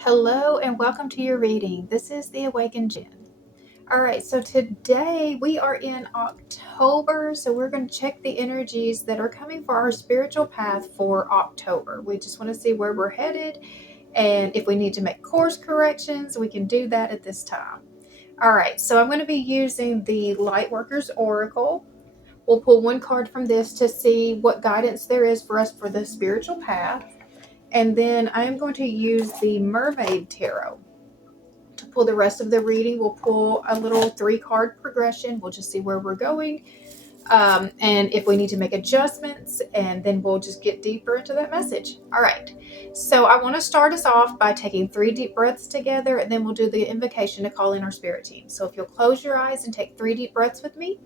Hello and welcome to your reading. This is the Awakened Jenn. All right, so today we are in October, so we're going to check the energies that are coming for our spiritual path for October. We just want to see where we're headed, and if we need to make course corrections, we can do that at this time. All right, so I'm going to be using the Lightworkers Oracle. We'll pull one card from this to see what guidance there is for us for the spiritual path. And then I'm going to use the Mermaid Tarot to pull the rest of the reading. We'll pull a little 3-card progression. We'll just see where we're going and if we need to make adjustments, and then we'll just get deeper into that message. All right. So I want to start us off by taking 3 deep breaths together, and then we'll do the invocation to call in our spirit team. So if you'll close your eyes and take 3 deep breaths with me.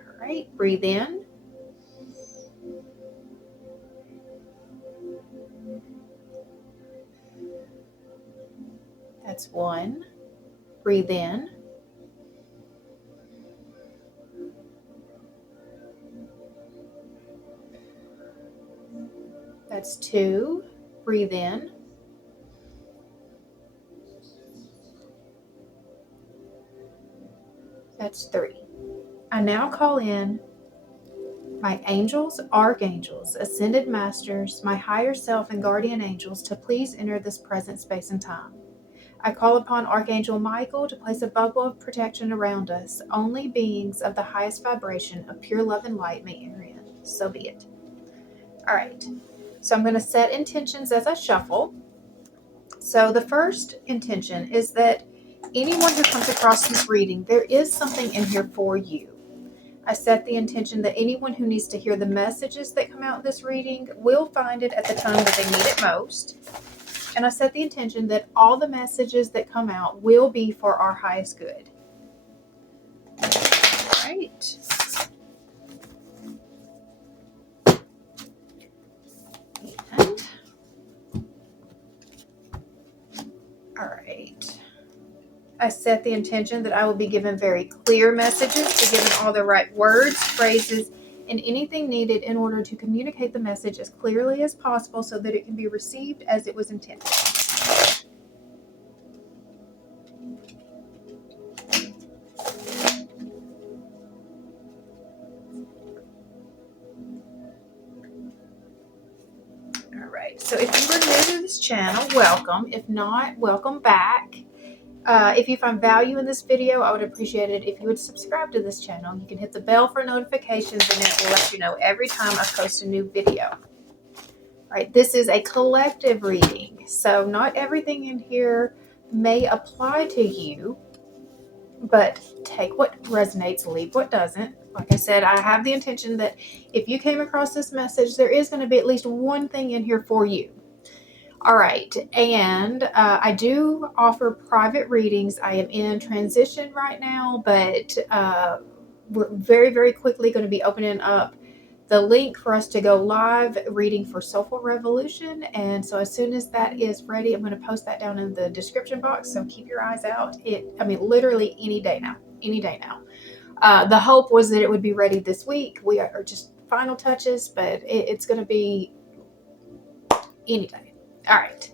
All right. Breathe in. That's 1. Breathe in. That's 2. Breathe in. That's 3. I now call in my angels, archangels, ascended masters, my higher self, and guardian angels to please enter this present space and time. I call upon Archangel Michael to place a bubble of protection around us. Only beings of the highest vibration of pure love and light may enter in. So be it. All right. So I'm going to set intentions as I shuffle. So the first intention is that anyone who comes across this reading, there is something in here for you. I set the intention that anyone who needs to hear the messages that come out in this reading will find it at the time that they need it most. And I set the intention that all the messages that come out will be for our highest good. All right. And, all right. I set the intention that I will be given very clear messages, be given all the right words, phrases, and anything needed in order to communicate the message as clearly as possible so that it can be received as it was intended. All right, so if you were new to this channel, welcome. If not, welcome back. If you find value in this video, I would appreciate it if you would subscribe to this channel. You can hit the bell for notifications, and it will let you know every time I post a new video. All right, this is a collective reading, so not everything in here may apply to you, but take what resonates, leave what doesn't. Like I said, I have the intention that if you came across this message, there is going to be at least one thing in here for you. All right, and I do offer private readings. I am in transition right now, but we're very, very quickly going to be opening up the link for us to go live reading for Soulful Revolution. And so as soon as that is ready, I'm going to post that down in the description box. So keep your eyes out. Literally any day now. The hope was that it would be ready this week. We are just final touches, but it's going to be any day. All right,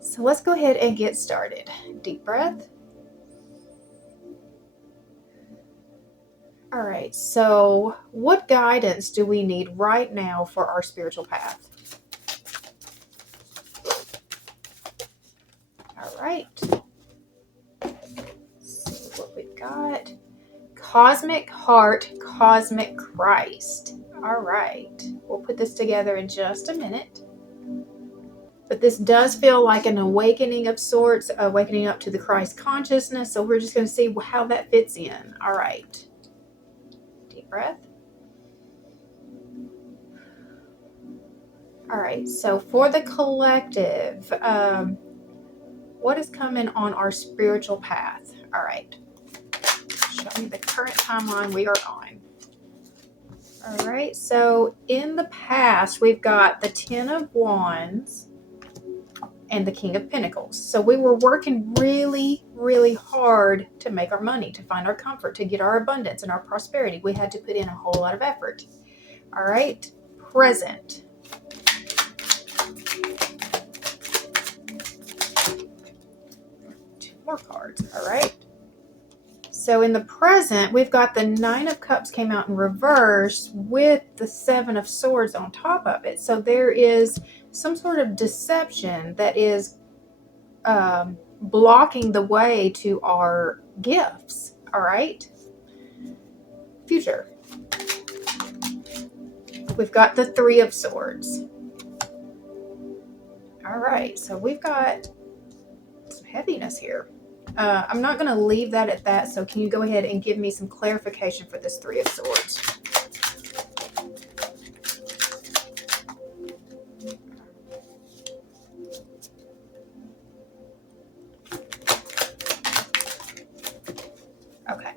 so let's go ahead and get started. Deep breath. All right, so what guidance do we need right now for our spiritual path? All right, let's see what we've got. Cosmic Heart, Cosmic Christ. All right, we'll put this together in just a minute. But this does feel like an awakening of sorts, awakening up to the Christ consciousness. So we're just going to see how that fits in. All right. Deep breath. All right. So for the collective, what is coming on our spiritual path? All right. Show me the current timeline we are on. All right. So in the past, we've got the 10 of Wands and the King of Pentacles. So we were working really, really hard to make our money, to find our comfort, to get our abundance and our prosperity. We had to put in a whole lot of effort. All right, present. more cards. All right. So in the present, we've got the Nine of Cups came out in reverse with the Seven of Swords on top of it. So there is some sort of deception that is blocking the way to our gifts. All right. Future. We've got the Three of Swords. All right. So we've got some heaviness here. I'm not going to leave that at that. So can you go ahead and give me some clarification for this Three of Swords? Okay.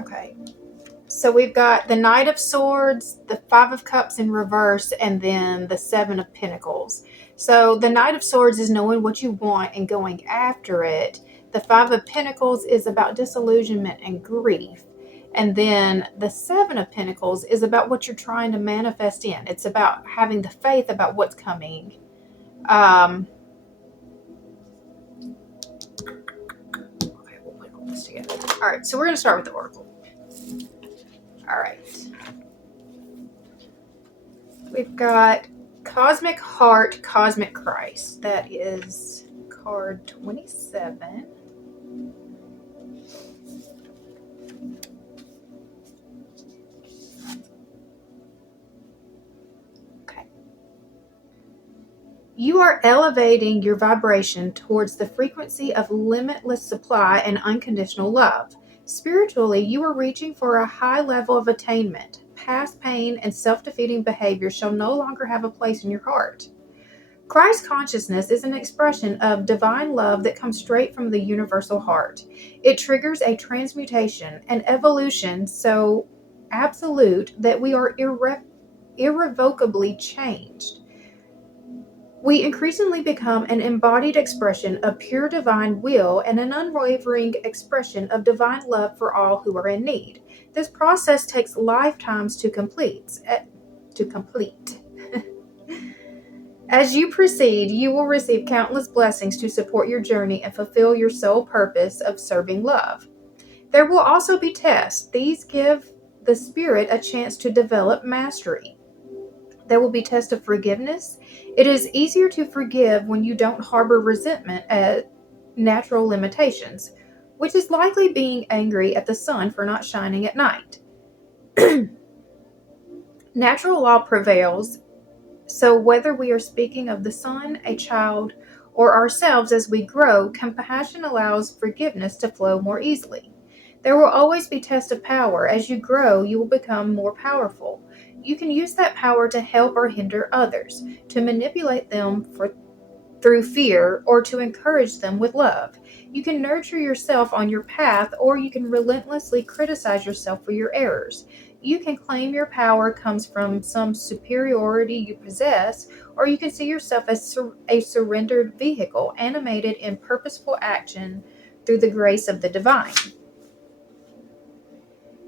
Okay. So we've got the Knight of Swords, the Five of Cups in reverse, and then the Seven of Pentacles. So the Knight of Swords is knowing what you want and going after it. The Five of Pentacles is about disillusionment and grief. And then the Seven of Pentacles is about what you're trying to manifest in. It's about having the faith about what's coming. Okay, we'll put all this together. All right, so we're going to start with the Oracle. All right. We've got Cosmic Heart, Cosmic Christ. That is card 27. Okay. You are elevating your vibration towards the frequency of limitless supply and unconditional love. Spiritually, you are reaching for a high level of attainment. Past pain and self-defeating behavior shall no longer have a place in your heart. Christ consciousness is an expression of divine love that comes straight from the universal heart. It triggers a transmutation, an evolution so absolute that we are irrevocably changed. We increasingly become an embodied expression of pure divine will and an unwavering expression of divine love for all who are in need. This process takes lifetimes to complete. As you proceed, you will receive countless blessings to support your journey and fulfill your sole purpose of serving love. There will also be tests. These give the spirit a chance to develop mastery. There will be tests of forgiveness. It is easier to forgive when you don't harbor resentment at natural limitations, which is likely being angry at the sun for not shining at night. Natural law prevails, so whether we are speaking of the sun, a child, or ourselves as we grow, compassion allows forgiveness to flow more easily. There will always be tests of power. As you grow, you will become more powerful. You can use that power to help or hinder others, to manipulate them through fear, or to encourage them with love. You can nurture yourself on your path, or you can relentlessly criticize yourself for your errors. You can claim your power comes from some superiority you possess, or you can see yourself as a surrendered vehicle, animated in purposeful action through the grace of the divine.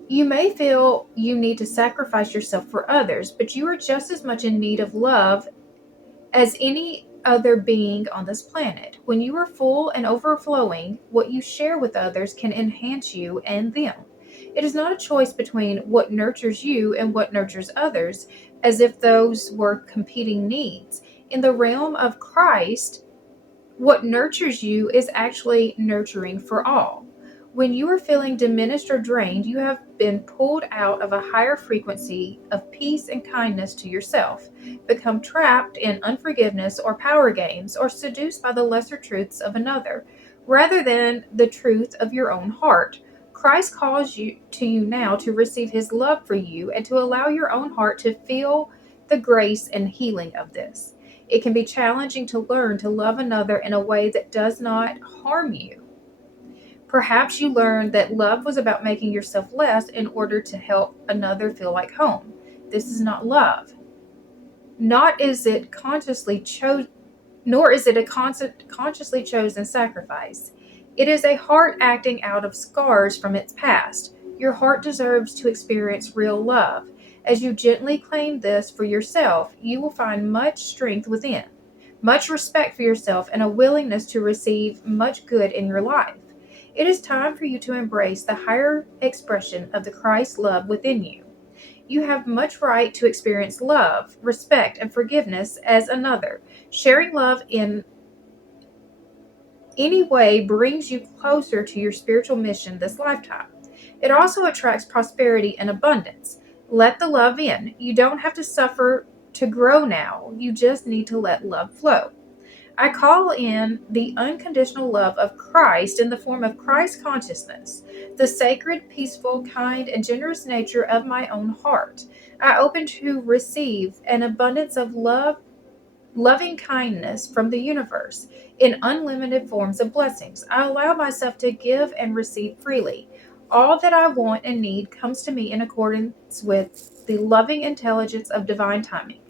You may feel you need to sacrifice yourself for others, but you are just as much in need of love as any other being on this planet. When you are full and overflowing, what you share with others can enhance you and them. It is not a choice between what nurtures you and what nurtures others, as if those were competing needs. In the realm of Christ, what nurtures you is actually nurturing for all. When you are feeling diminished or drained, you have been pulled out of a higher frequency of peace and kindness to yourself, become trapped in unforgiveness or power games, or seduced by the lesser truths of another, rather than the truth of your own heart. Christ calls you now to receive his love for you and to allow your own heart to feel the grace and healing of this. It can be challenging to learn to love another in a way that does not harm you. Perhaps you learned that love was about making yourself less in order to help another feel like home. This is not love. Nor is it a consciously chosen sacrifice. It is a heart acting out of scars from its past. Your heart deserves to experience real love. As you gently claim this for yourself, you will find much strength within. much respect for yourself, and a willingness to receive much good in your life. It is time for you to embrace the higher expression of the Christ love within you. You have much right to experience love, respect, and forgiveness as another. Sharing love in any way brings you closer to your spiritual mission this lifetime. It also attracts prosperity and abundance. Let the love in. You don't have to suffer to grow now. You just need to let love flow. I call in the unconditional love of Christ in the form of Christ consciousness, the sacred, peaceful, kind, and generous nature of my own heart. I open to receive an abundance of love, loving kindness from the universe in unlimited forms of blessings. I allow myself to give and receive freely. All that I want and need comes to me in accordance with the loving intelligence of divine timing.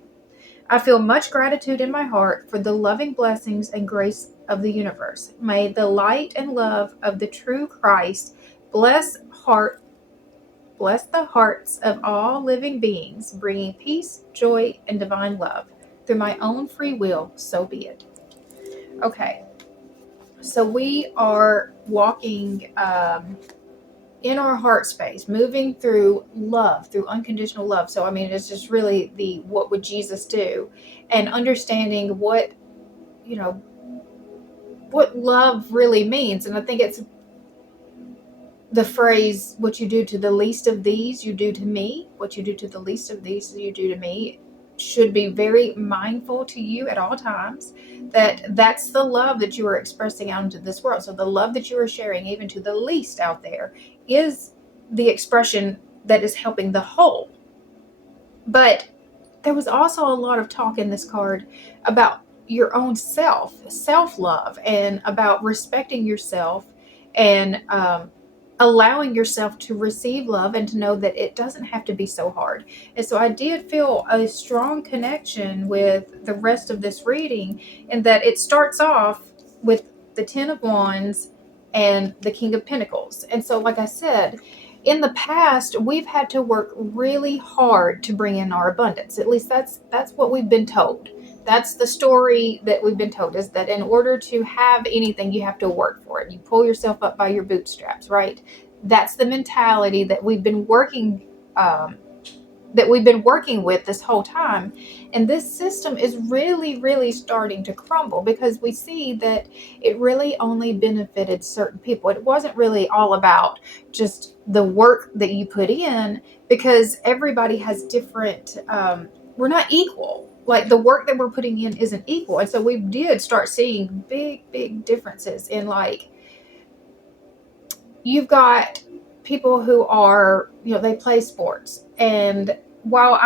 I feel much gratitude in my heart for the loving blessings and grace of the universe. May the light and love of the true Christ bless the hearts of all living beings, bringing peace, joy, and divine love. Through my own free will, so be it. Okay, so we are walking in our heart space, moving through love, through unconditional love. So, I mean, it's just really the what would Jesus do, and understanding what love really means. And I think it's the phrase, what you do to the least of these, you do to me. What you do to the least of these, you do to me, should be very mindful to you at all times, that's the love that you are expressing out into this world. So the love that you are sharing even to the least out there is the expression that is helping the whole. But there was also a lot of talk in this card about your own self-love, and about respecting yourself, and allowing yourself to receive love, and to know that it doesn't have to be so hard. And so I did feel a strong connection with the rest of this reading, in that it starts off with the Ten of Wands and the King of Pentacles. And so, like I said, in the past, we've had to work really hard to bring in our abundance. At least that's what we've been told. That's the story that we've been told, is that in order to have anything, you have to work for it. You pull yourself up by your bootstraps, right? That's the mentality that we've been working with this whole time. And this system is really, really starting to crumble, because we see that it really only benefited certain people. It wasn't really all about just the work that you put in, because everybody has different, we're not equal. Like, the work that we're putting in isn't equal. And so we did start seeing big differences in, like, you've got people who are, they play sports. And while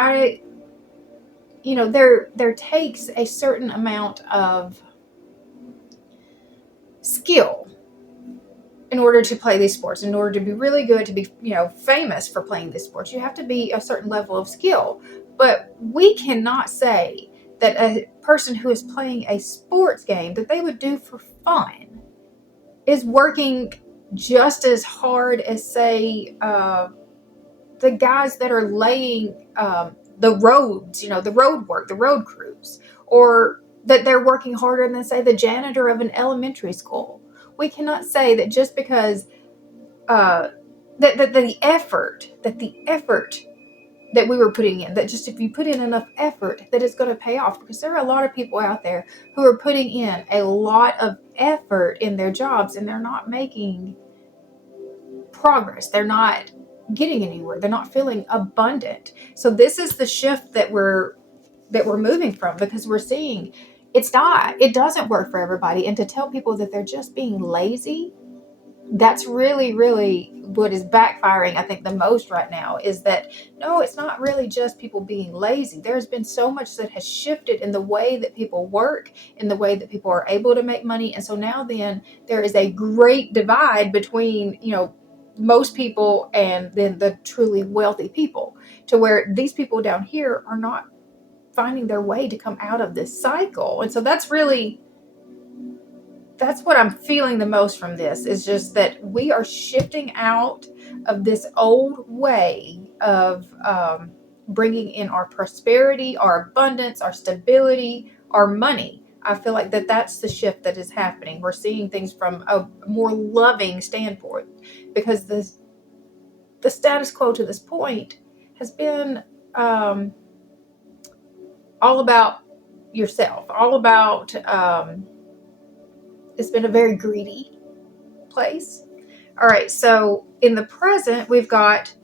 there takes a certain amount of skill in order to play these sports, in order to be really good, to be, famous for playing these sports, you have to be a certain level of skill. But we cannot say that a person who is playing a sports game that they would do for fun is working just as hard as, say, the guys that are laying the roads, the road work, the road crews, or that they're working harder than, say, the janitor of an elementary school. We cannot say that just because that the effort that we were putting in, that just if you put in enough effort, that it's going to pay off. Because there are a lot of people out there who are putting in a lot of effort in their jobs, and they're not making progress. They're not getting anywhere. They're not feeling abundant. So this is the shift that we're moving from, because we're seeing it doesn't work for everybody. And to tell people that they're just being lazy, that's really, really what is backfiring, I think, the most right now, is that, no, it's not really just people being lazy. There's been so much that has shifted in the way that people work, in the way that people are able to make money. And so now then there is a great divide between, most people and then the truly wealthy people, to where these people down here are not finding their way to come out of this cycle. And so that's what I'm feeling the most from this, is just that we are shifting out of this old way of bringing in our prosperity, our abundance, our stability, our money. I feel like that's the shift that is happening. We're seeing things from a more loving standpoint, because the status quo to this point has been all about yourself, all about it's been a very greedy place. All right, so in the present, we've got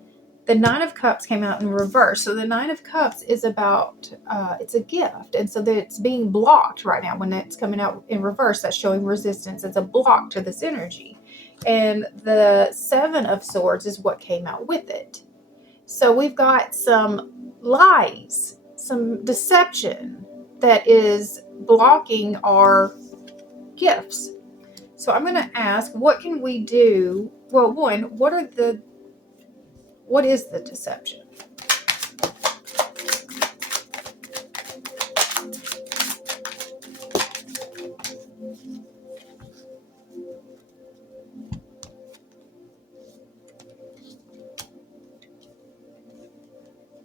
the Nine of Cups came out in reverse. So the Nine of Cups is about, it's a gift. And so that it's being blocked right now. When it's coming out in reverse, that's showing resistance. It's a block to this energy. And the Seven of Swords is what came out with it. So we've got some lies, some deception that is blocking our gifts. So I'm going to ask, what can we do? Well, one, what is the deception?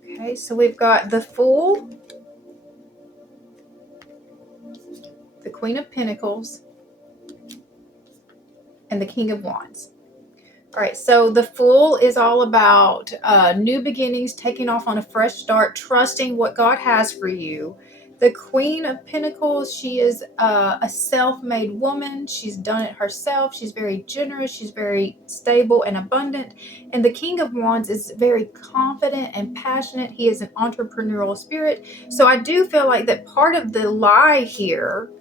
Okay, so we've got the Fool, the Queen of Pentacles, and the King of Wands. All right, so the Fool is all about new beginnings, taking off on a fresh start, trusting what God has for you. The Queen of Pentacles, she is a self-made woman. She's done it herself. She's very generous. She's very stable and abundant. And the King of Wands is very confident and passionate. He is an entrepreneurial spirit. So I do feel like that part of the lie here,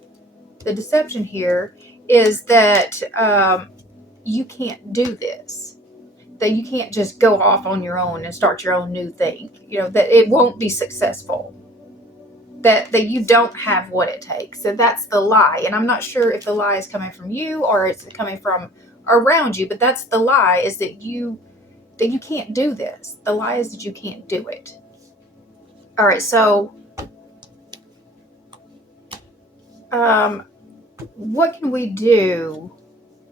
the deception here, is that you can't do this, that you can't just go off on your own and start your own new thing, that it won't be successful, that you don't have what it takes. So that's the lie. And I'm not sure if the lie is coming from you or it's coming from around you, but that's the lie, is that you can't do this. The lie is that you can't do it. All right, so what can we do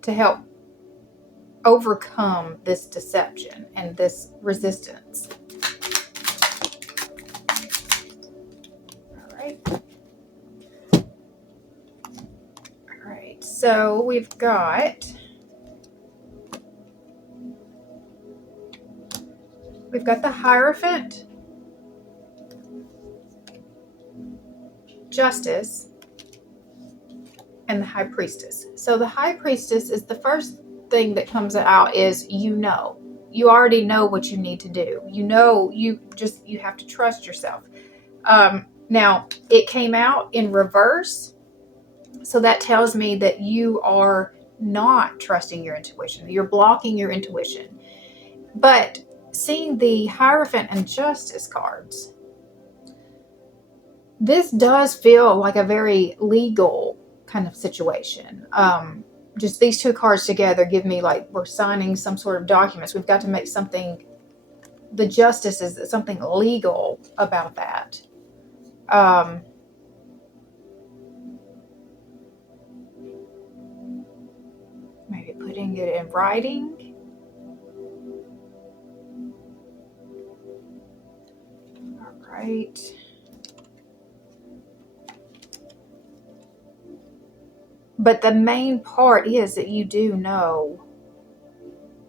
to help overcome this deception and this resistance? All right, so we've got the Hierophant, Justice, and the High Priestess. So the High Priestess is the first thing that comes out, is you already know what you need to do. You have to trust yourself. Now it came out in reverse, so that tells me that you are not trusting your intuition. You're blocking your intuition. But seeing the Hierophant and Justice cards, this does feel like a very legal kind of situation. Just these two cards together give me like we're signing some sort of documents. We've got to make something. The Justice is something legal about that. Maybe putting it in writing. All right. But the main part is that you do know,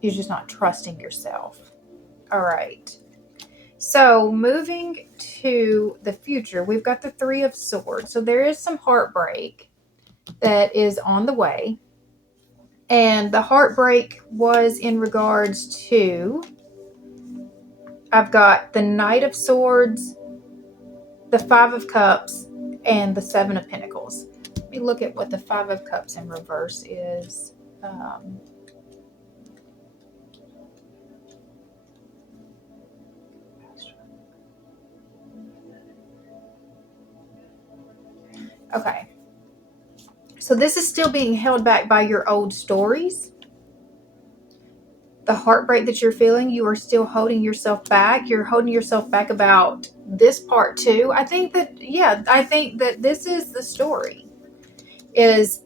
you're just not trusting yourself. All right. So moving to the future, we've got the Three of Swords. So there is some heartbreak that is on the way. And the heartbreak was in regards to, I've got the Knight of Swords, the Five of Cups, and the Seven of Pentacles. Let me look at what the Five of Cups in reverse is. Okay. So this is still being held back by your old stories. The heartbreak that you're feeling, you are still holding yourself back. You're holding yourself back about this part too. I think that this is the story. It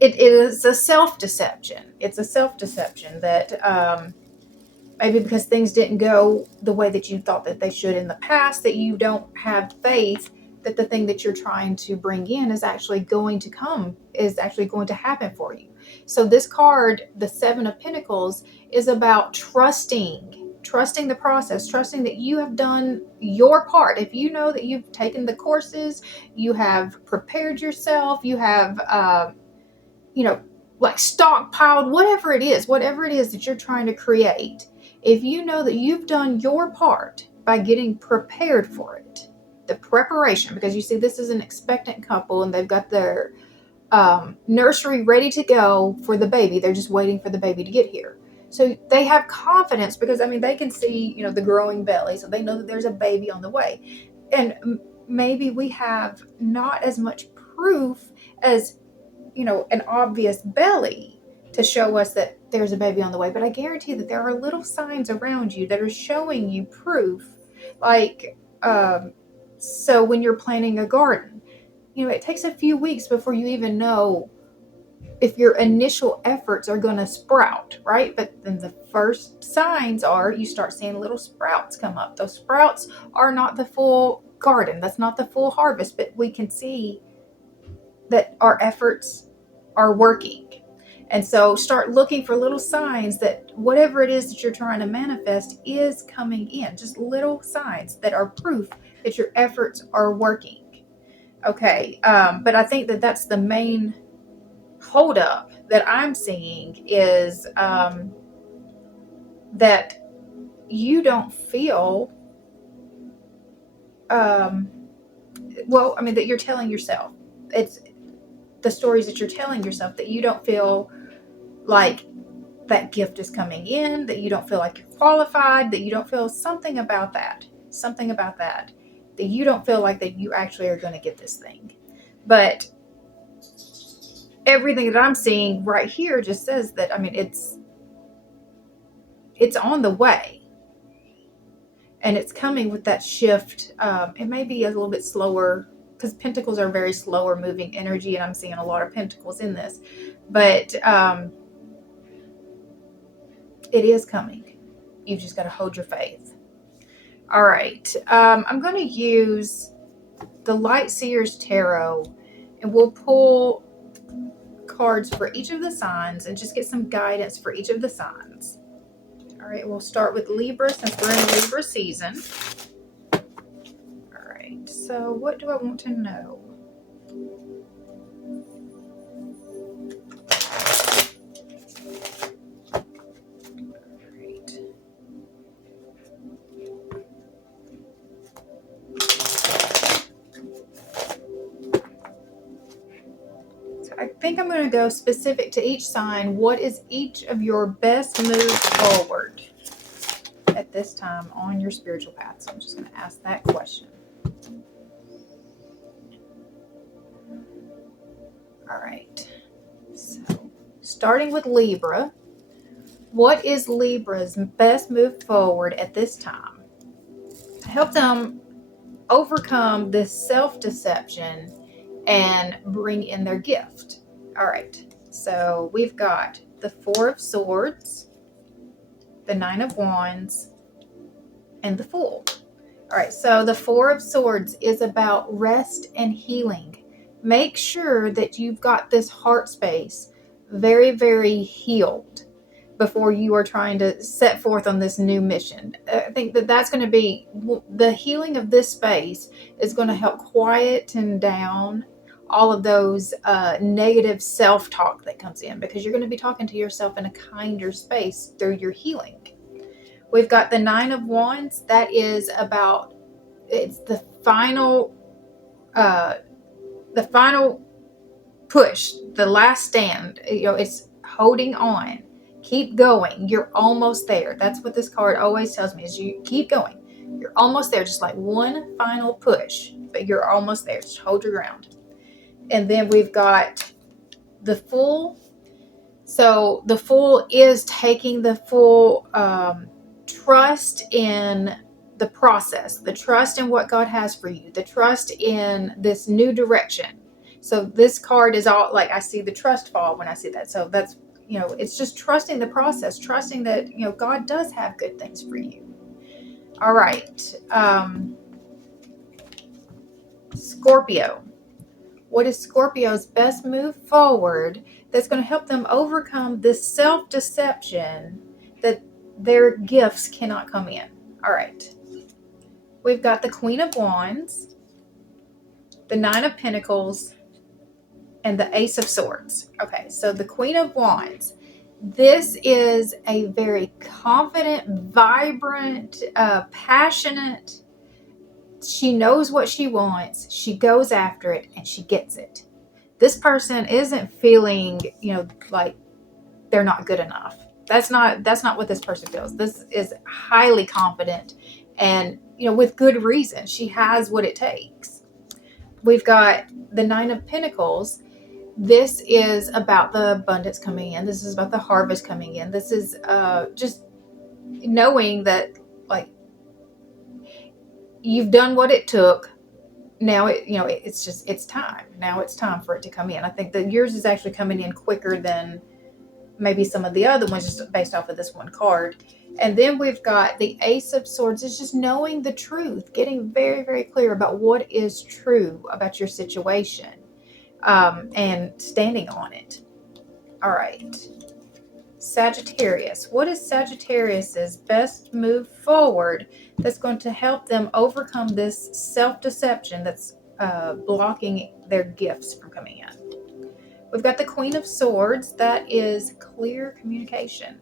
is a self-deception. It's a self-deception that maybe because things didn't go the way that you thought that they should in the past, that you don't have faith that the thing that you're trying to bring in is actually going to come, is actually going to happen for you. So this card, the Seven of Pentacles, is about trusting the process, trusting that you have done your part. If you know that you've taken the courses, you have prepared yourself, you have, like stockpiled, whatever it is that you're trying to create. If you know that you've done your part by getting prepared for it, the preparation, because you see, this is an expectant couple and they've got their nursery ready to go for the baby. They're just waiting for the baby to get here. So they have confidence because, I mean, they can see, the growing belly. So they know that there's a baby on the way. And maybe we have not as much proof as, an obvious belly to show us that there's a baby on the way. But I guarantee that there are little signs around you that are showing you proof. Like, so when you're planting a garden, it takes a few weeks before you even know if your initial efforts are going to sprout, right? But then the first signs are you start seeing little sprouts come up. Those sprouts are not the full garden. That's not the full harvest, but we can see that our efforts are working. And so start looking for little signs that whatever it is that you're trying to manifest is coming in. Just little signs that are proof that your efforts are working. Okay. But I think that that's the main holdup that I'm seeing is that you don't feel, that you're telling yourself. It's the stories that you're telling yourself that you don't feel like that gift is coming in, that you don't feel like you're qualified, that you don't feel something about that, that you don't feel like that you actually are going to get this thing. But everything that I'm seeing right here just says that, it's on the way. And it's coming with that shift. It may be a little bit slower because pentacles are very slower moving energy, and I'm seeing a lot of pentacles in this. But it is coming. You've just got to hold your faith. All right. I'm going to use the Light Seers Tarot, and we'll pull cards for each of the signs and just get some guidance for each of the signs. All right, we'll start with Libra since we're in Libra season. All right, so what do I want to know? I think I'm going to go specific to each sign. What is each of your best moves forward at this time on your spiritual path? So I'm just going to ask that question. All right. So starting with Libra, what is Libra's best move forward at this time? Help them overcome this self-deception and bring in their gift. All right, so we've got the Four of Swords, the Nine of Wands, and the Fool. All right, so the Four of Swords is about rest and healing. Make sure that you've got this heart space very, very healed before you are trying to set forth on this new mission. I think that that's going to be the healing of this space is going to help quieten down all of those negative self-talk that comes in, because you're going to be talking to yourself in a kinder space through your healing. We've got the Nine of Wands. That is about, it's the final push, the last stand. It's holding on. Keep going. You're almost there. That's what this card always tells me, is you keep going. You're almost there. Just like one final push, but you're almost there. Just hold your ground. And then we've got the Fool. So the Fool is taking the full trust in the process, the trust in what God has for you, the trust in this new direction. So this card is all like, I see the trust fall when I see that. So that's, it's just trusting the process, trusting that, God does have good things for you. All right. Scorpio. What is Scorpio's best move forward that's going to help them overcome this self-deception that their gifts cannot come in? All right. We've got the Queen of Wands, the Nine of Pentacles, and the Ace of Swords. Okay, so the Queen of Wands. This is a very confident, vibrant, passionate. She knows what she wants. She goes after it and she gets it. This person isn't feeling, like they're not good enough. That's not what this person feels. This is highly confident and, with good reason. She has what it takes. We've got the Nine of Pentacles. This is about the abundance coming in. This is about the harvest coming in. This is just knowing that, like, you've done what it took. Now it's time. Now it's time for it to come in. I think that yours is actually coming in quicker than maybe some of the other ones, just based off of this one card. And then we've got the Ace of Swords. It's just knowing the truth, getting very, very clear about what is true about your situation. And standing on it. All right. Sagittarius. What is Sagittarius's best move forward that's going to help them overcome this self-deception that's blocking their gifts from coming in? We've got the Queen of Swords. That is clear communication.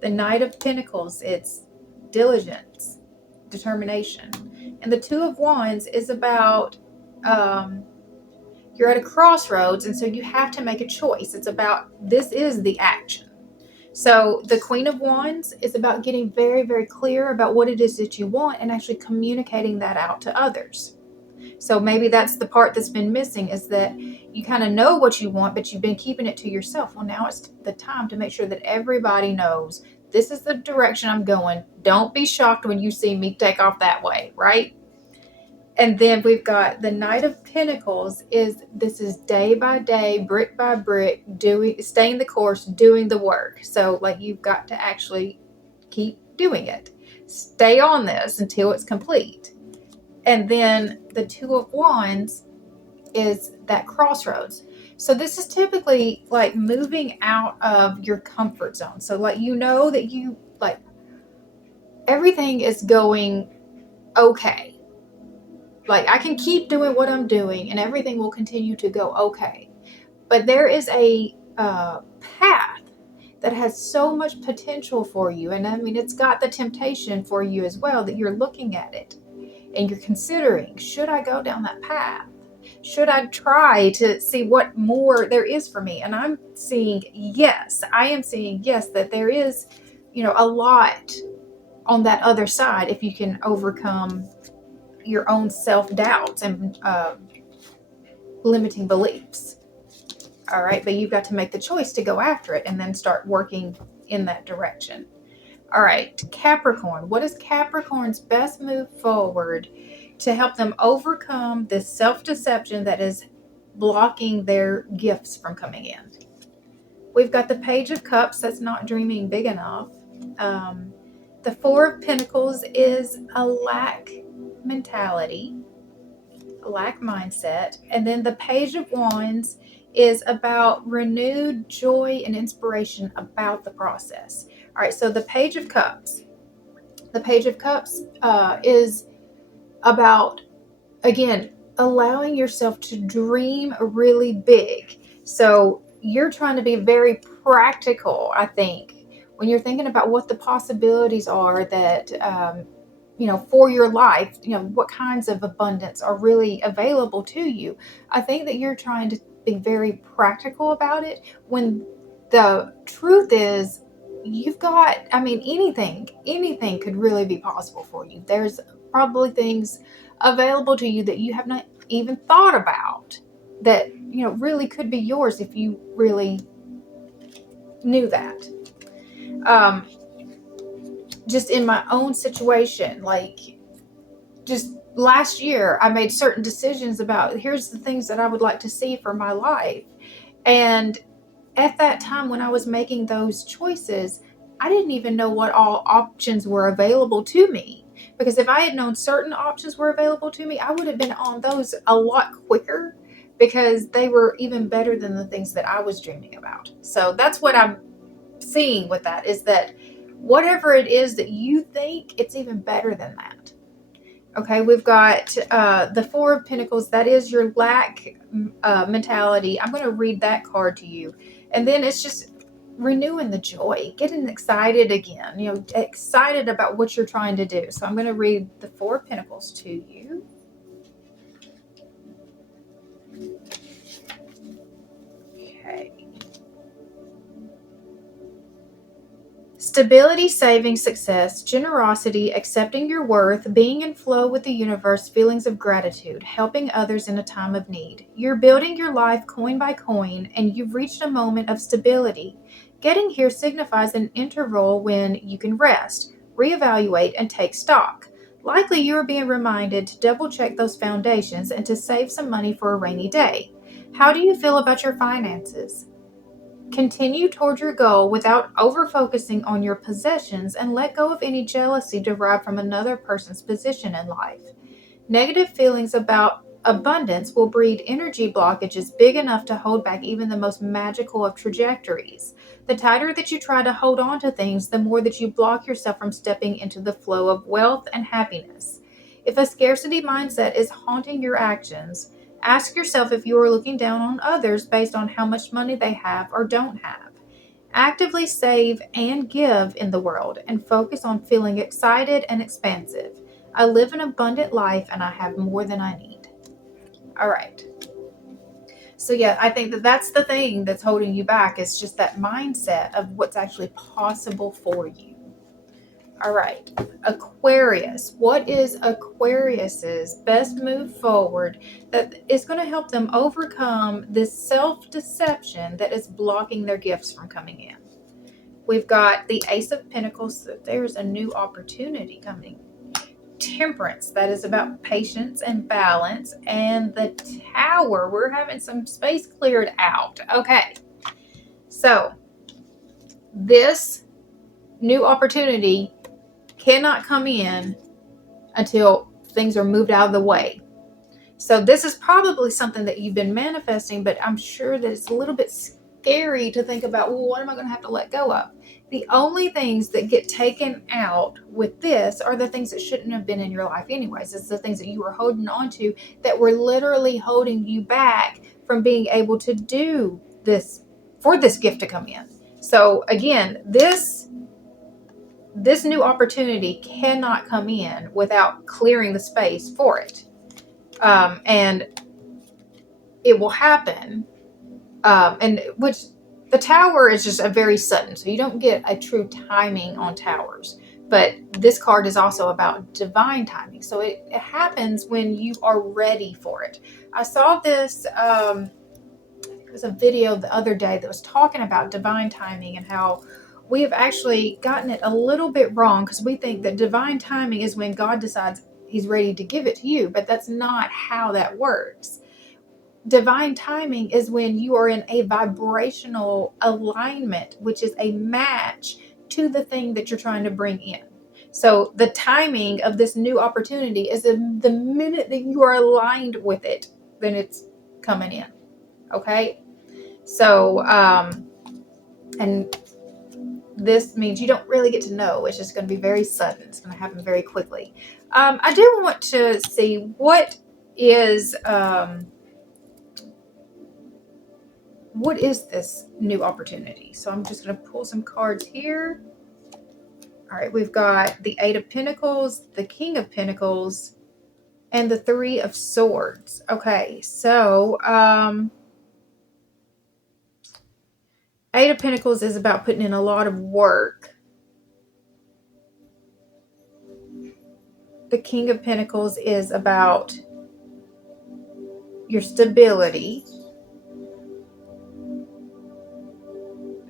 The Knight of Pentacles. It's diligence, determination. And the Two of Wands is about you're at a crossroads, and so you have to make a choice. It's about, this is the action. So the Queen of Wands is about getting very, very clear about what it is that you want and actually communicating that out to others. So maybe that's the part that's been missing, is that you kind of know what you want, but you've been keeping it to yourself. Well, now it's the time to make sure that everybody knows this is the direction I'm going. Don't be shocked when you see me take off that way, right? And then we've got the Knight of Pentacles. This is day by day, brick by brick, staying the course, doing the work. So, like, you've got to actually keep doing it. Stay on this until it's complete. And then the Two of Wands is that crossroads. So this is typically like moving out of your comfort zone. So, like, that everything is going okay. Like, I can keep doing what I'm doing and everything will continue to go okay. But there is a path that has so much potential for you. And I mean, it's got the temptation for you as well, that you're looking at it and you're considering, should I go down that path? Should I try to see what more there is for me? And I'm seeing yes. I am seeing yes, that there is, a lot on that other side if you can overcome your own self-doubts and limiting beliefs. All right, but you've got to make the choice to go after it and then start working in that direction. All right, Capricorn. What is Capricorn's best move forward to help them overcome this self-deception that is blocking their gifts from coming in? We've got the Page of Cups. That's not dreaming big enough. The Four of Pentacles is a lack mentality, a lack mindset. And then the Page of Wands is about renewed joy and inspiration about the process. All right, so the Page of Cups. The Page of Cups is about, again, allowing yourself to dream really big. So you're trying to be very practical, I think, when you're thinking about what the possibilities are that for your life, what kinds of abundance are really available to you. I think that you're trying to be very practical about it, when the truth is you've got, anything could really be possible for you. There's probably things available to you that you have not even thought about that, really could be yours if you really knew that. Just in my own situation, like just last year, I made certain decisions about, here's the things that I would like to see for my life. And at that time when I was making those choices, I didn't even know what all options were available to me. Because if I had known certain options were available to me, I would have been on those a lot quicker, because they were even better than the things that I was dreaming about. So that's what I'm seeing with that, is that whatever it is that you think, it's even better than that. Okay, we've got the Four of Pentacles. That is your lack mentality. I'm going to read that card to you. And then it's just renewing the joy, getting excited again, excited about what you're trying to do. So I'm going to read the Four of Pentacles to you. Okay. Stability, saving, success, generosity, accepting your worth, being in flow with the universe, feelings of gratitude, helping others in a time of need. You're building your life coin by coin, and you've reached a moment of stability. Getting here signifies an interval when you can rest, reevaluate, and take stock. Likely you are being reminded to double check those foundations and to save some money for a rainy day. How do you feel about your finances? Continue toward your goal without over-focusing on your possessions, and let go of any jealousy derived from another person's position in life. Negative feelings about abundance will breed energy blockages big enough to hold back even the most magical of trajectories. The tighter that you try to hold on to things, the more that you block yourself from stepping into the flow of wealth and happiness. If a scarcity mindset is haunting your actions, ask yourself if you are looking down on others based on how much money they have or don't have. Actively save and give in the world, and focus on feeling excited and expansive. I live an abundant life, and I have more than I need. All right. So yeah, I think that that's the thing that's holding you back, is just that mindset of what's actually possible for you. All right, Aquarius. What is Aquarius's best move forward that is going to help them overcome this self-deception that is blocking their gifts from coming in? We've got the Ace of Pentacles. So there's a new opportunity coming. Temperance. That is about patience and balance. And the Tower. We're having some space cleared out. Okay. So this new opportunity cannot come in until things are moved out of the way. So this is probably something that you've been manifesting, but I'm sure that it's a little bit scary to think about, well, what am I going to have to let go of? The only things that get taken out with this are the things that shouldn't have been in your life anyways. It's the things that you were holding on to that were literally holding you back from being able to do this, for this gift to come in. So again, this new opportunity cannot come in without clearing the space for it. And it will happen. And which the Tower is just a very sudden. So you don't get a true timing on Towers. But this card is also about divine timing. So it happens when you are ready for it. I saw this, it was a video the other day that was talking about divine timing and how we have actually gotten it a little bit wrong, because we think that divine timing is when God decides he's ready to give it to you, but that's not how that works. Divine timing is when you are in a vibrational alignment, which is a match to the thing that you're trying to bring in. So the timing of this new opportunity is the minute that you are aligned with it, then it's coming in. Okay? So, and this means you don't really get to know. It's just going to be very sudden. It's going to happen very quickly. I do want to see what is this new opportunity. So I'm just going to pull some cards here. All right, we've got the Eight of Pentacles, the King of Pentacles, and the Three of Swords. Okay, so Eight of Pentacles is about putting in a lot of work. The King of Pentacles is about your stability.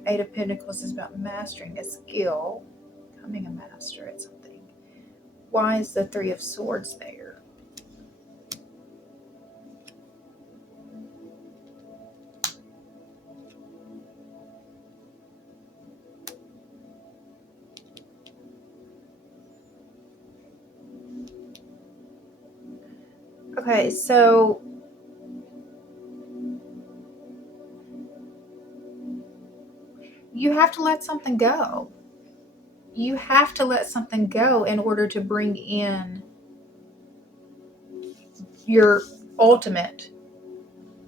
Eight of Pentacles is about mastering a skill, becoming a master at something. Why is the Three of Swords there? Okay, so you have to let something go. You have to let something go in order to bring in your ultimate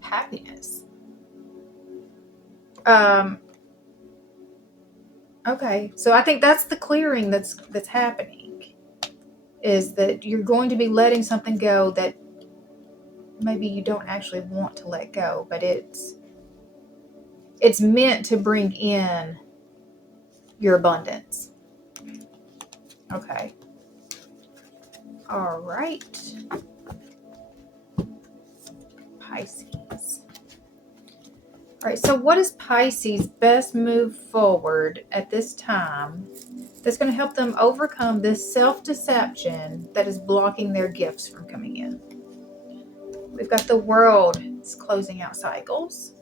happiness. Okay, so I think that's the clearing that's happening, is that you're going to be letting something go that maybe you don't actually want to let go, but it's meant to bring in your abundance. Okay. All right. Pisces. All right, so what is Pisces' best move forward at this time that's going to help them overcome this self-deception that is blocking their gifts from coming in? We've got the World. It's closing out cycles.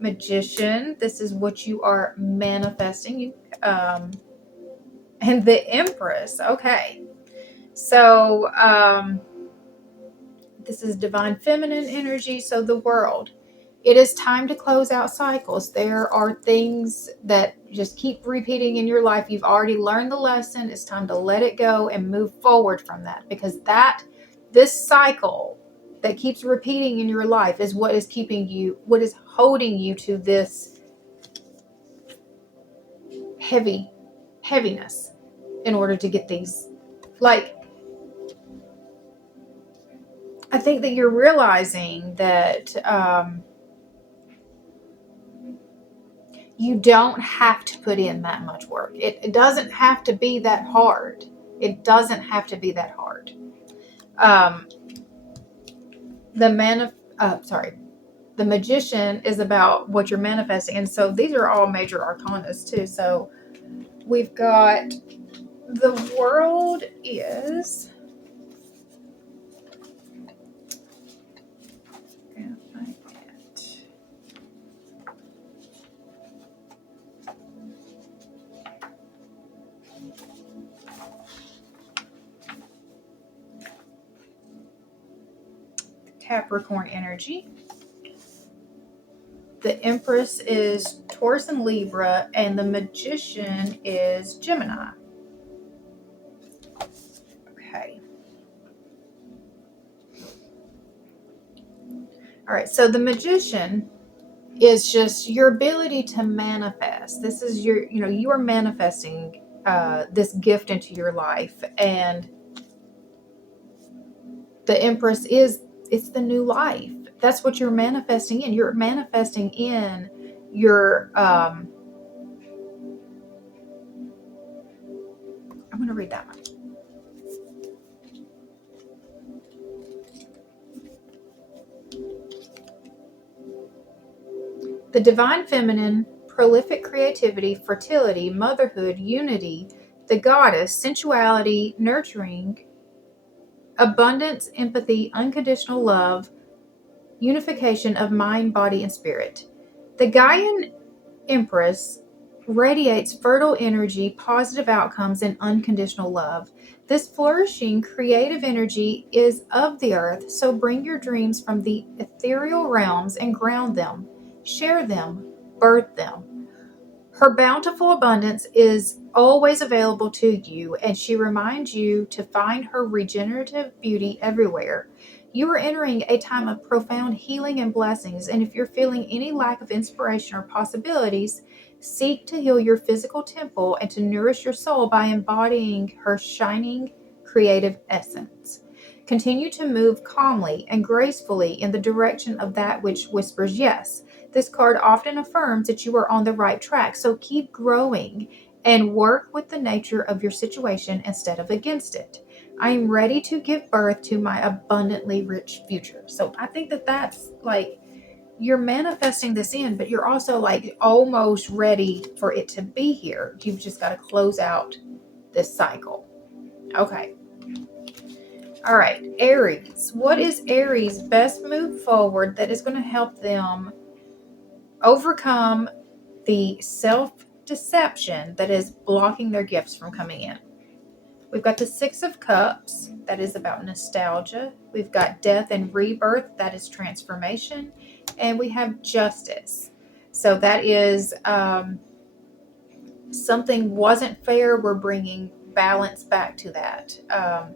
Magician. This is what you are manifesting. And the Empress. Okay. So this is divine feminine energy. So the World. It is time to close out cycles. There are things that just keep repeating in your life. You've already learned the lesson. It's time to let it go and move forward from that, because this cycle that keeps repeating in your life is what is keeping you, what is holding you to this heaviness in order to get these. Like, I think that you're realizing that you don't have to put in that much work. It doesn't have to be that hard. It doesn't have to be that hard. The Magician is about what you're manifesting. And so these are all major arcanas too. So we've got the World is... Capricorn energy. The Empress is Taurus and Libra, and the Magician is Gemini. Okay. All right, so the Magician is just your ability to manifest. This is you are manifesting this gift into your life, and the Empress it's the new life. That's what you're manifesting in. You're manifesting in your, I'm going to read that one. The divine feminine, prolific creativity, fertility, motherhood, unity, the goddess, sensuality, nurturing, abundance, empathy, unconditional love, unification of mind, body, and spirit. The Gaian Empress radiates fertile energy, positive outcomes, and unconditional love. This flourishing creative energy is of the earth, so bring your dreams from the ethereal realms and ground them, share them, birth them. Her bountiful abundance is always available to you, and she reminds you to find her regenerative beauty everywhere. You are entering a time of profound healing and blessings, and if you're feeling any lack of inspiration or possibilities, seek to heal your physical temple and to nourish your soul by embodying her shining creative essence. Continue to move calmly and gracefully in the direction of that which whispers yes. This card often affirms that you are on the right track, so keep growing and work with the nature of your situation instead of against it. I am ready to give birth to my abundantly rich future. So I think that that's like, you're manifesting this in, but you're also like almost ready for it to be here. You've just got to close out this cycle. Okay. All right. Aries. What is Aries' best move forward that is going to help them overcome the self-deception that is blocking their gifts from coming in? We've got the Six of Cups. That is about nostalgia. We've got Death and Rebirth. That is transformation. And we have Justice. So that is something wasn't fair. We're bringing balance back to that. All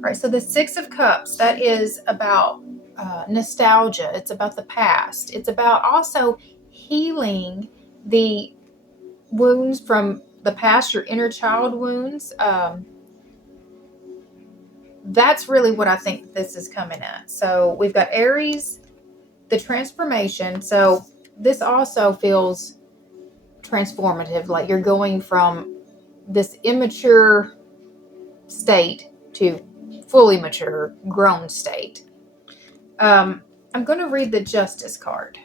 right. So the Six of Cups, that is about nostalgia. It's about the past. It's about also healing the wounds from the past, your inner child wounds. That's really what I think this is coming at. So we've got Aries, the transformation. So this also feels transformative, like you're going from this immature state to fully mature, grown state. I'm going to read the Justice card.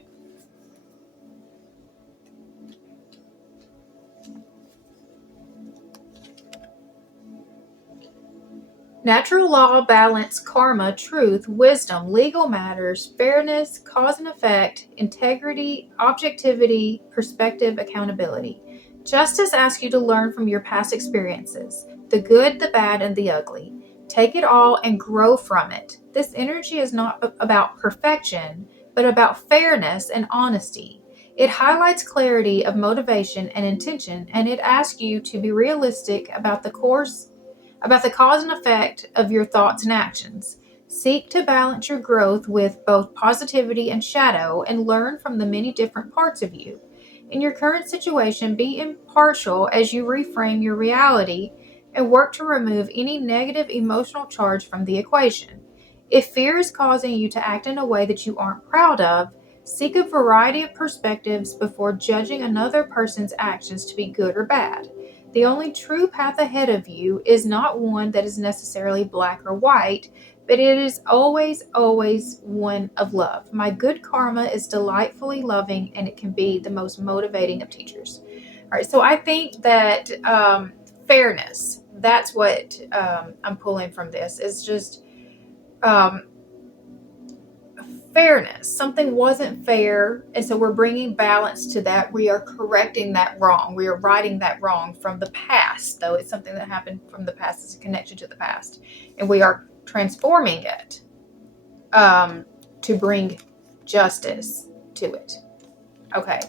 Natural law, balance, karma, truth, wisdom, legal matters, fairness, cause and effect, integrity, objectivity, perspective, accountability. Justice asks you to learn from your past experiences, the good, the bad, and the ugly. Take it all and grow from it. This energy is not about perfection, but about fairness and honesty. It highlights clarity of motivation and intention, and it asks you to be realistic about the cause and effect of your thoughts and actions. Seek to balance your growth with both positivity and shadow, and learn from the many different parts of you. In your current situation, be impartial as you reframe your reality and work to remove any negative emotional charge from the equation. If fear is causing you to act in a way that you aren't proud of, seek a variety of perspectives before judging another person's actions to be good or bad. The only true path ahead of you is not one that is necessarily black or white, but it is always, always one of love. My good karma is delightfully loving, and it can be the most motivating of teachers. All right, so I think that fairness, that's what I'm pulling from this, is just fairness. Something wasn't fair, and so we're bringing balance to that. We are correcting that wrong. We are righting that wrong from the past, though it's something that happened from the past. It's a connection to the past, and we are transforming it to bring justice to it. Okay,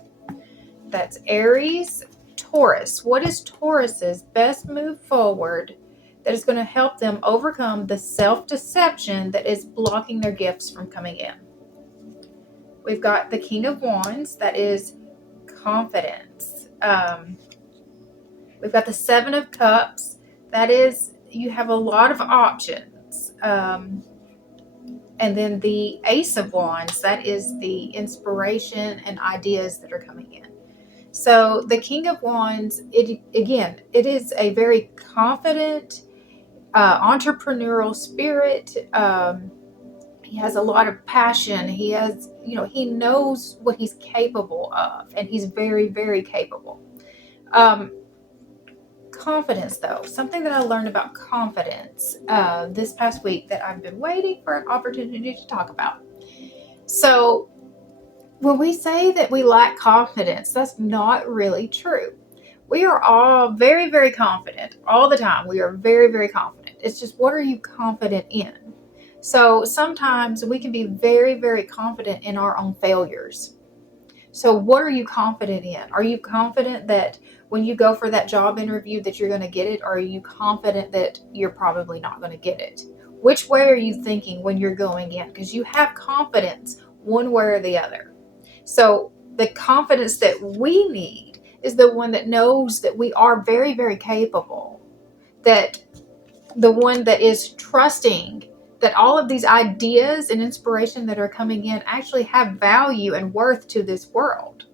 that's Aries. Taurus. What is Taurus's best move forward that is going to help them overcome the self-deception that is blocking their gifts from coming in? We've got the King of Wands. That is confidence. We've got the Seven of Cups. That is, you have a lot of options. And then the Ace of Wands. That is the inspiration and ideas that are coming in. So the King of Wands, it is a very confident, entrepreneurial spirit. He has a lot of passion. He has, he knows what he's capable of, and he's very, very capable. Confidence, though, something that I learned about confidence this past week that I've been waiting for an opportunity to talk about. So when we say that we lack confidence, that's not really true. We are all very, very confident all the time. We are very, very confident. It's just, what are you confident in? So sometimes we can be very, very confident in our own failures. So what are you confident in? Are you confident that when you go for that job interview that you're going to get it? Or are you confident that you're probably not going to get it? Which way are you thinking when you're going in? Because you have confidence one way or the other. So the confidence that we need is the one that knows that we are very, very capable. That the one that is trusting that all of these ideas and inspiration that are coming in actually have value and worth to this world.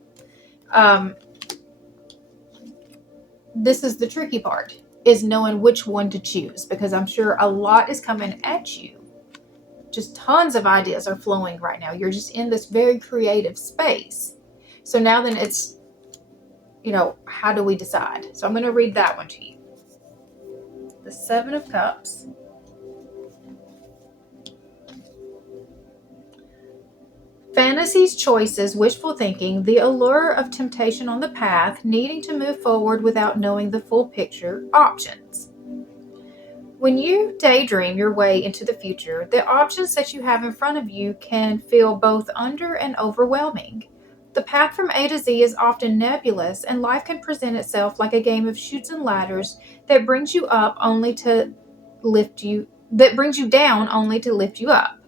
This is the tricky part, is knowing which one to choose, because I'm sure a lot is coming at you. Just tons of ideas are flowing right now. You're just in this very creative space. So now then it's, how do we decide? So I'm going to read that one to you. The Seven of Cups. Fantasies, choices, wishful thinking, the allure of temptation on the path, needing to move forward without knowing the full picture, options. When you daydream your way into the future, the options that you have in front of you can feel both under and overwhelming. The path from A to Z is often nebulous, and life can present itself like a game of chutes and ladders that brings you up only to that brings you down only to lift you up.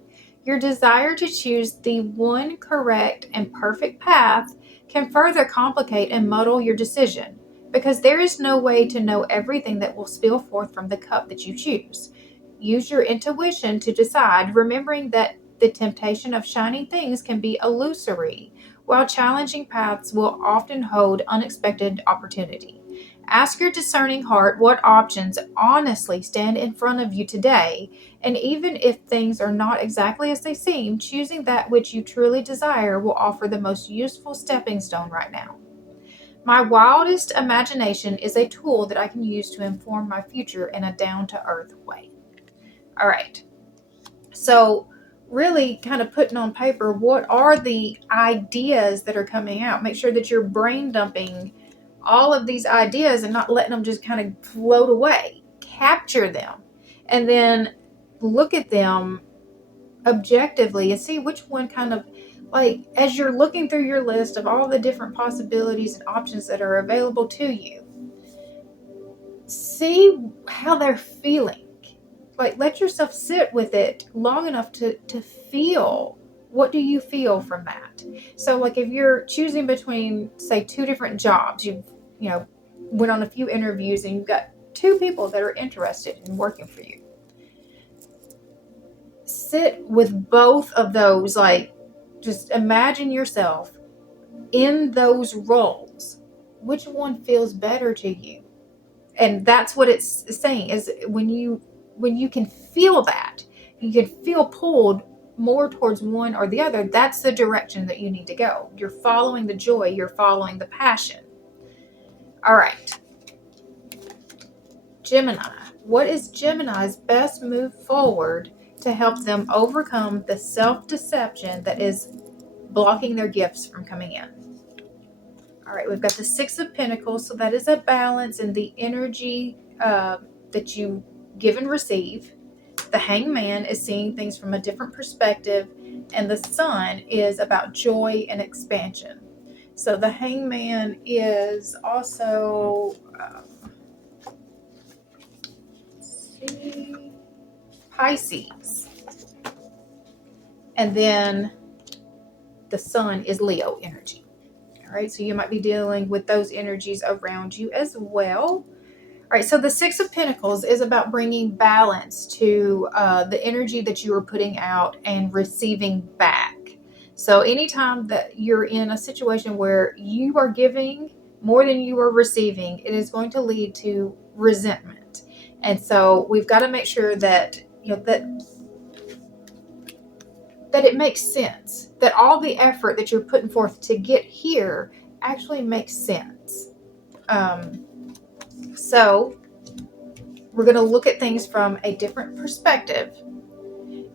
Your desire to choose the one correct and perfect path can further complicate and muddle your decision, because there is no way to know everything that will spill forth from the cup that you choose. Use your intuition to decide, remembering that the temptation of shiny things can be illusory, while challenging paths will often hold unexpected opportunity. Ask your discerning heart what options honestly stand in front of you today, and even if things are not exactly as they seem, choosing that which you truly desire will offer the most useful stepping stone right now. My wildest imagination is a tool that I can use to inform my future in a down-to-earth way. All right. So really kind of putting on paper, what are the ideas that are coming out? Make sure that you're brain dumping all of these ideas and not letting them just kind of float away. Capture them and then look at them objectively and see which one kind of, like, as you're looking through your list of all the different possibilities and options that are available to you, see how they're feeling. Like, let yourself sit with it long enough to feel, what do you feel from that? So like if you're choosing between, say, two different jobs, you went on a few interviews and you've got two people that are interested in working for you. Sit with both of those, like just imagine yourself in those roles. Which one feels better to you? And that's what it's saying, is when you can feel that, you can feel pulled more towards one or the other, that's the direction that you need to go. You're following the joy, you're following the passion. All right. Gemini. What is Gemini's best move forward to help them overcome the self-deception that is blocking their gifts from coming in? All right, we've got the Six of Pentacles, so that is a balance in the energy that you give and receive. The Hangman is seeing things from a different perspective, and the Sun is about joy and expansion. So the Hangman is also Pisces, and then the Sun is Leo energy. All right, so you might be dealing with those energies around you as well. All right, so the Six of Pentacles is about bringing balance to the energy that you are putting out and receiving back. So anytime that you're in a situation where you are giving more than you are receiving, it is going to lead to resentment. And so we've got to make sure that that it makes sense, that all the effort that you're putting forth to get here actually makes sense. So we're going to look at things from a different perspective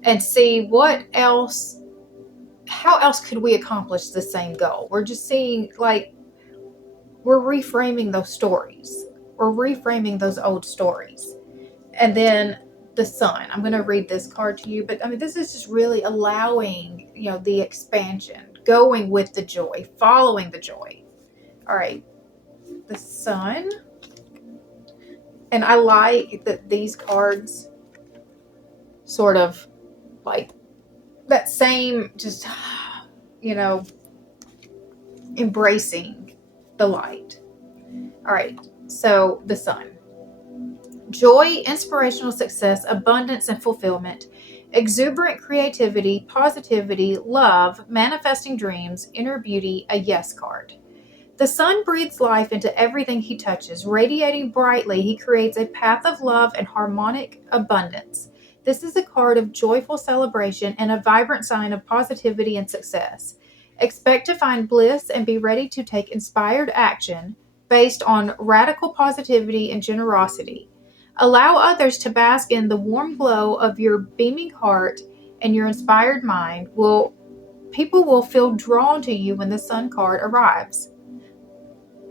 and see how else could we accomplish the same goal? We're just seeing, like, we're reframing those stories. We're reframing those old stories. And then the Sun. I'm going to read this card to you, but I mean, this is just really allowing, the expansion, going with the joy, following the joy. All right. The Sun. And I like that these cards sort of like that same, just, embracing the light. All right. So the Sun. Joy, inspirational success, abundance, and fulfillment, exuberant creativity, positivity, love, manifesting dreams, inner beauty, a yes card. The Sun breathes life into everything he touches. Radiating brightly, he creates a path of love and harmonic abundance. This is a card of joyful celebration and a vibrant sign of positivity and success. Expect to find bliss and be ready to take inspired action based on radical positivity and generosity. Allow others to bask in the warm glow of your beaming heart and your inspired mind. People will feel drawn to you when the Sun card arrives.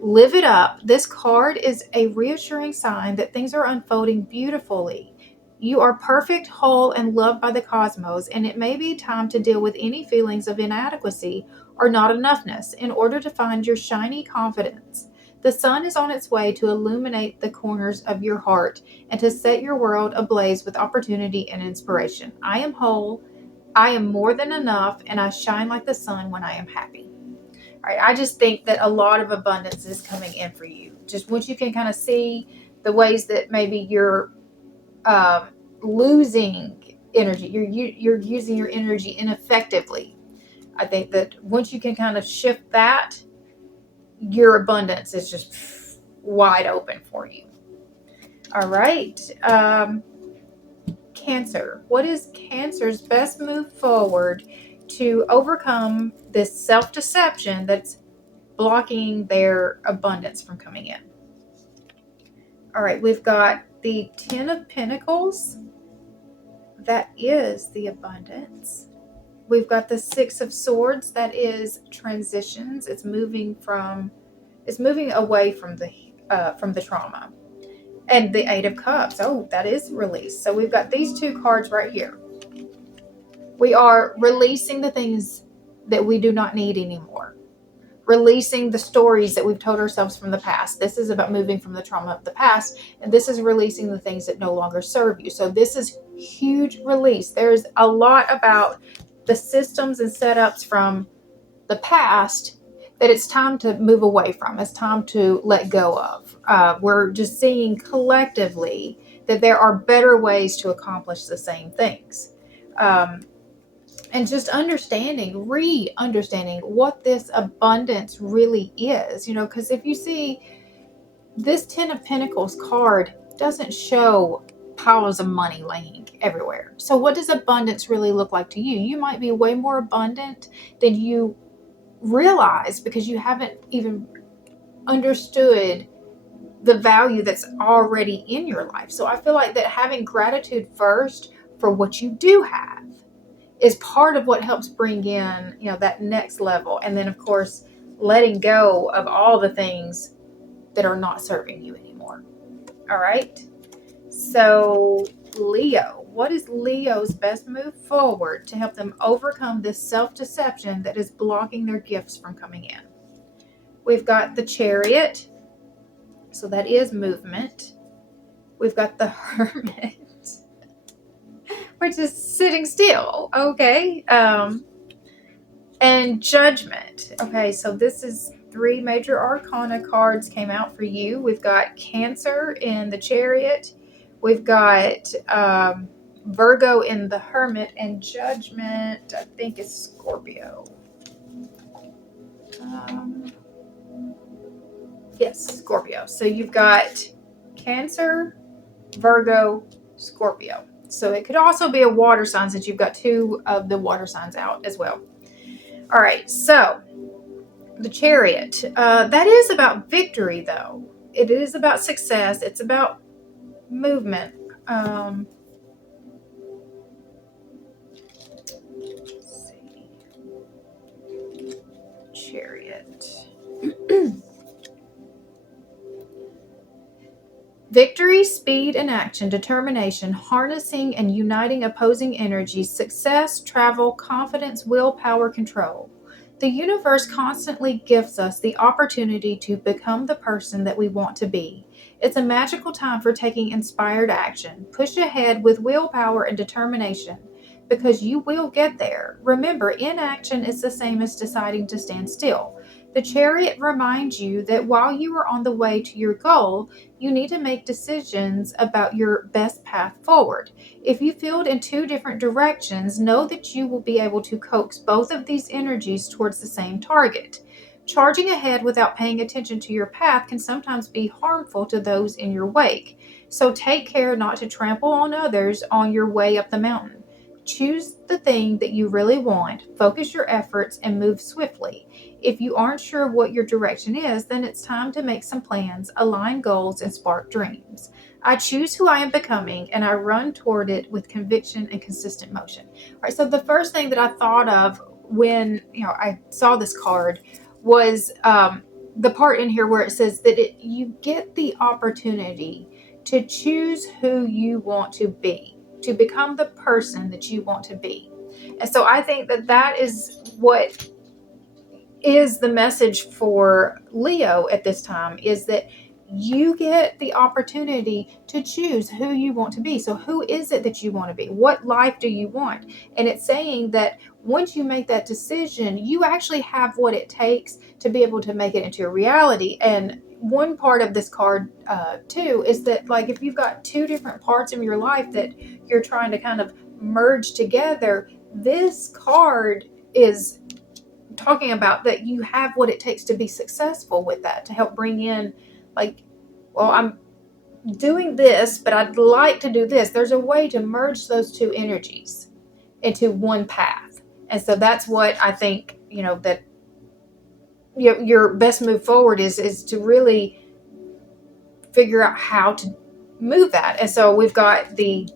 Live it up. This card is a reassuring sign that things are unfolding beautifully. You are perfect, whole, and loved by the cosmos, and it may be time to deal with any feelings of inadequacy or not enoughness in order to find your shiny confidence. The sun is on its way to illuminate the corners of your heart and to set your world ablaze with opportunity and inspiration. I am whole, I am more than enough, and I shine like the sun when I am happy. All right, I just think that a lot of abundance is coming in for you. Just once you can kind of see the ways that maybe you're losing energy, you're using your energy ineffectively. I think that once you can kind of shift that, your abundance is just wide open for you. All right. Cancer. What is Cancer's best move forward to overcome this self-deception that's blocking their abundance from coming in? All right, we've got the Ten of Pentacles. That is the abundance. We've got the Six of Swords. That is transitions. It's moving away from the trauma. And the Eight of Cups. Oh, that is release. So we've got these two cards right here. We are releasing the things that we do not need anymore. Releasing the stories that we've told ourselves from the past. This is about moving from the trauma of the past, and this is releasing the things that no longer serve you. So this is huge release. There's a lot about the systems and setups from the past that it's time to move away from. It's time to let go of. We're just seeing collectively that there are better ways to accomplish the same things. And just re-understanding what this abundance really is, because if you see this Ten of Pentacles card doesn't show piles of money laying everywhere. So what does abundance really look like to you? You might be way more abundant than you realize because you haven't even understood the value that's already in your life. So I feel like that having gratitude first for what you do have is part of what helps bring in, that next level. And then, of course, letting go of all the things that are not serving you anymore. All right. So, Leo, what is Leo's best move forward to help them overcome this self-deception that is blocking their gifts from coming in? We've got the Chariot. So that is movement. We've got the Hermit. We're just sitting still, okay? And Judgment. Okay, so this is 3 major arcana cards came out for you. We've got Cancer in the Chariot. We've got Virgo in the Hermit. And Judgment, I think, is Scorpio. Yes, Scorpio. So you've got Cancer, Virgo, Scorpio. So it could also be a water sign since you've got 2 of the water signs out as well. All right, so the Chariot. That is about victory, though. It is about success. It's about movement. Let's see. Chariot. Victory, speed, and action, determination, harnessing and uniting opposing energies, success, travel, confidence, willpower, control. The universe constantly gives us the opportunity to become the person that we want to be. It's a magical time for taking inspired action. Push ahead with willpower and determination because you will get there. Remember, inaction is the same as deciding to stand still. The Chariot reminds you that while you are on the way to your goal, you need to make decisions about your best path forward. If you feel in 2 different directions, know that you will be able to coax both of these energies towards the same target. Charging ahead without paying attention to your path can sometimes be harmful to those in your wake. So take care not to trample on others on your way up the mountain. Choose the thing that you really want, focus your efforts, and move swiftly. If you aren't sure what your direction is, then it's time to make some plans, align goals, and spark dreams. I choose who I am becoming, and I run toward it with conviction and consistent motion. All right, so the first thing that I thought of when I saw this card was the part in here where it says that you get the opportunity to choose who you want to be, to become the person that you want to be. And so I think that that is what is the message for Leo at this time, is that you get the opportunity to choose who you want to be. So who is it that you want to be? What life do you want? And it's saying that once you make that decision, you actually have what it takes to be able to make it into a reality. And one part of this card too is that, like, if you've got two different parts of your life that you're trying to kind of merge together, this card is talking about that you have what it takes to be successful with that, to help bring in, like, well, I'm doing this, but I'd like to do this. There's a way to merge those two energies into one path. And so that's what I think, that your best move forward is to really figure out how to move that. And so we've got the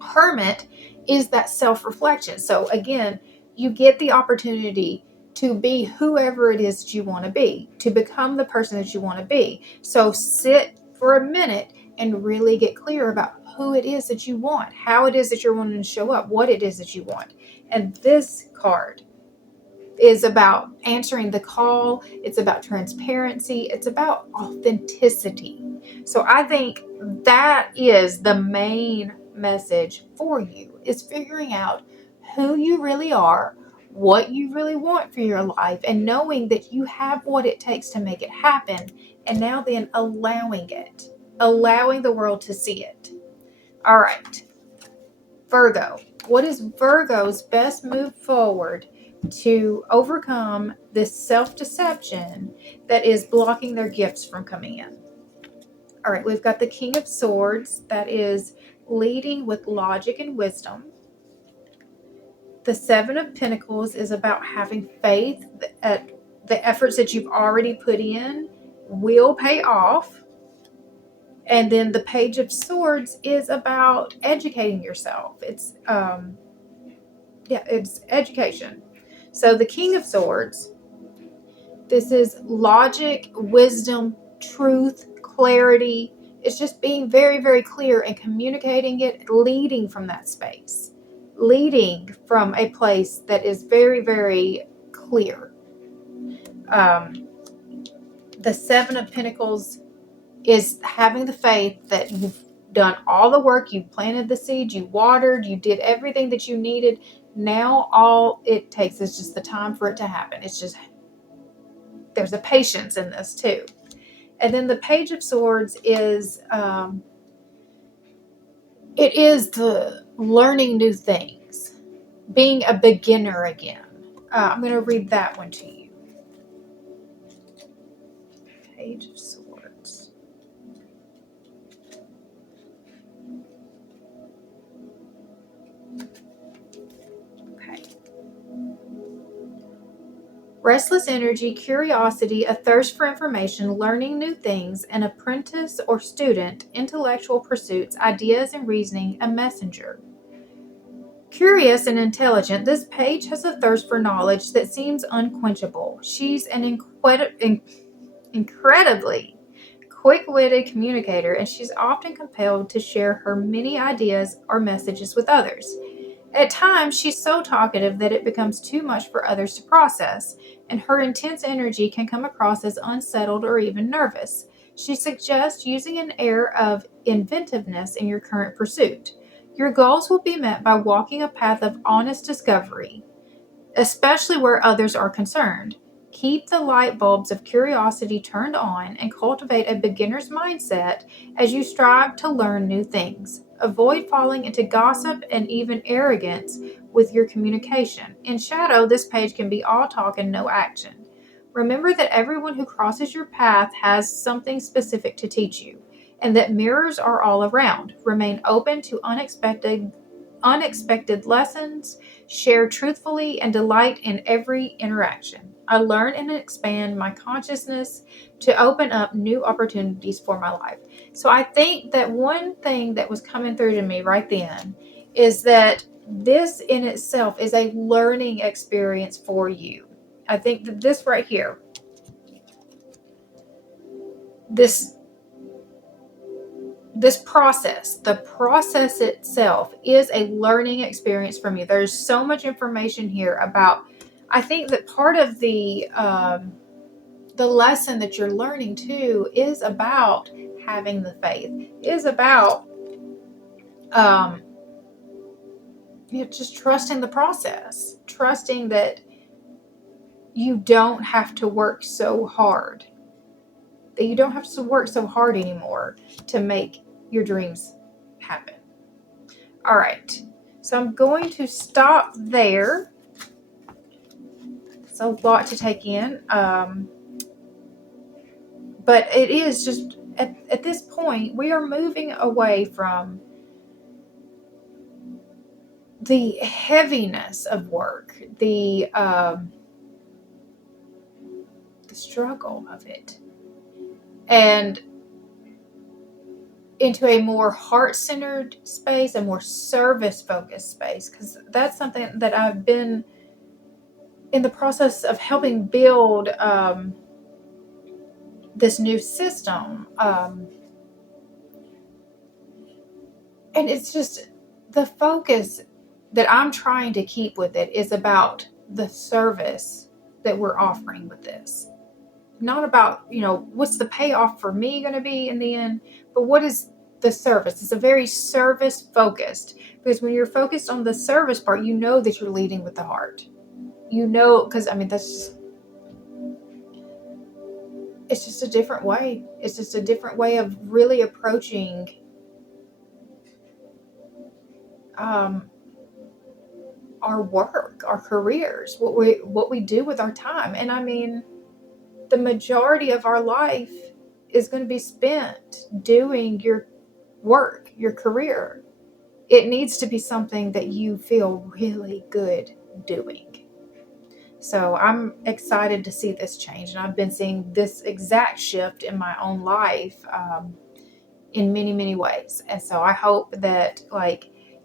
Hermit is that self-reflection. So again, you get the opportunity to be whoever it is that you want to be, to become the person that you want to be. So sit for a minute and really get clear about who it is that you want, how it is that you're wanting to show up, what it is that you want. And this card is about answering the call. It's about transparency. It's about authenticity. So I think that is the main message for you, is figuring out who you really are, what you really want for your life, and knowing that you have what it takes to make it happen. And now then allowing it, allowing the world to see it. All right. Virgo. What is Virgo's best move forward to overcome this self-deception that is blocking their gifts from coming in? All right, we've got the King of Swords, that is leading with logic and wisdom. The Seven of Pentacles is about having faith that the efforts that you've already put in will pay off. And then the Page of Swords is about educating yourself. It's it's education. So the King of Swords, this is logic, wisdom, truth, clarity. It's just being very, very clear and communicating it, leading from that space, leading from a place that is very, very clear. The Seven of Pentacles is having the faith that you've done all the work, you planted the seed, you watered, you did everything that you needed. Now all it takes is just the time for it to happen. It's just, there's a patience in this too. And then the Page of Swords is, it is the learning new things, being a beginner again. I'm going to read that one to you. Page of Swords. Okay. Restless energy, curiosity, a thirst for information, learning new things, an apprentice or student, intellectual pursuits, ideas and reasoning, a messenger. Curious and intelligent, this page has a thirst for knowledge that seems unquenchable. She's an incredibly quick-witted communicator, and she's often compelled to share her many ideas or messages with others. At times, she's so talkative that it becomes too much for others to process, and her intense energy can come across as unsettled or even nervous. She suggests using an air of inventiveness in your current pursuit. Your goals will be met by walking a path of honest discovery, especially where others are concerned. Keep the light bulbs of curiosity turned on and cultivate a beginner's mindset as you strive to learn new things. Avoid falling into gossip and even arrogance with your communication. In shadow, this page can be all talk and no action. Remember that everyone who crosses your path has something specific to teach you, and that mirrors are all around. Remain open to unexpected lessons. Share truthfully and delight in every interaction. I learn and expand my consciousness to open up new opportunities for my life. So I think that one thing that was coming through to me right then is that this in itself is a learning experience for you. I think that this right here, this process, the process itself is a learning experience from you. There's so much information here about, I think that part of the lesson that you're learning too is about having the faith, is about just trusting the process, trusting that you don't have to work so hard, that you don't have to work so hard anymore to make your dreams happen. All right, so I'm going to stop there. It's a lot to take in, but it is just at this point we are moving away from the heaviness of work, the struggle of it, and into a more heart-centered space, a more service-focused space, because that's something that I've been in the process of helping build this new system. And it's just the focus that I'm trying to keep with it is about the service that we're offering with this. Not about, what's the payoff for me going to be in the end, but what is the service? It's a very service focused, because when you're focused on the service part, you know that you're leading with the heart. Because it's just a different way. It's just a different way of really approaching our work, our careers, what we do with our time. And the majority of our life is going to be spent doing your work, your career. It needs to be something that you feel really good doing. So I'm excited to see this change. And I've been seeing this exact shift in my own life in many, many ways. And so I hope that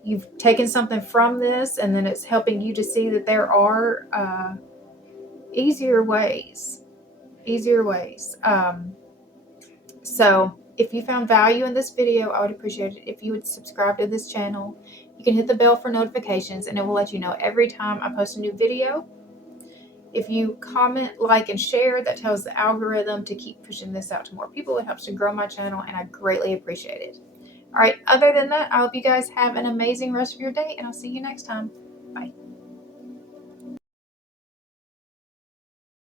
you've taken something from this, and then it's helping you to see that there are easier ways. So if you found value in this video, I would appreciate it if you would subscribe to this channel. You can hit the bell for notifications, and it will let you know every time I post a new video. If you comment, like, and share, that tells the algorithm to keep pushing this out to more people. It helps to grow my channel, and I greatly appreciate it. All right, other than that, I hope you guys have an amazing rest of your day, and I'll see you next time. Bye.